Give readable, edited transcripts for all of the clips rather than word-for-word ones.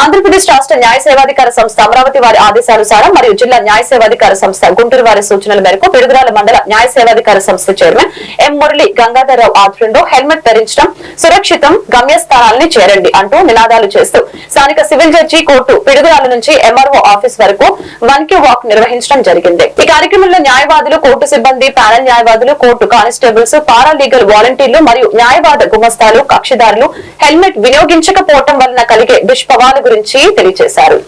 ఆంధ్రప్రదేశ్ రాష్ట్ర న్యాయ సేవాధికార సంస్థ అమరావతి వారి ఆదేశానుసారం మరియు జిల్లా న్యాయ సేవాధికార సంస్థ గుంటూరు వారి సూచనల మేరకు పిడుగురాల మండల న్యాయ సేవాధికార సంస్థ చైర్మన్ ఎం మురళి గంగాధరరావు ఆధ్వర్యంలో హెల్మెట్ ధరించడం సురక్షితం గమ్యస్థానాలని చేరండి అంటూ నినాదాలు చేస్తూ స్థానిక సివిల్ జడ్జి కోర్టు పిడుగురాల నుంచి ఎంఆర్ఓ ఆఫీస్ వరకు 1K వాక్ నిర్వహించడం జరిగింది. ఈ కార్యక్రమంలో న్యాయవాదులు, కోర్టు సిబ్బంది, ప్యానల్ న్యాయవాదులు, కోర్టు కానిస్టేబుల్స్, పారాలీగల్ వాలంటీర్లు మరియు న్యాయవాద గుమస్తాలు, కక్షిదారులు హెల్మెట్ వినియోగించకపోవడం వలన కలిగే దుష్ప్రభావాల గురించి తెలియజేశారు.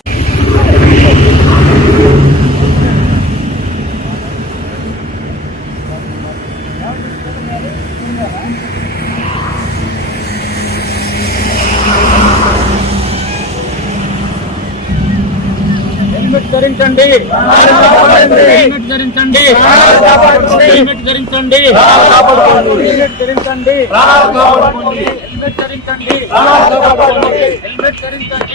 హెల్మెట్ ధరించండి, హెల్మెట్ ధరించండి, హెల్మెట్ ధరించండి, హెల్మెట్ ధరించండి, హెల్మెట్ ధరించండి, హెల్మెట్ ధరించండి,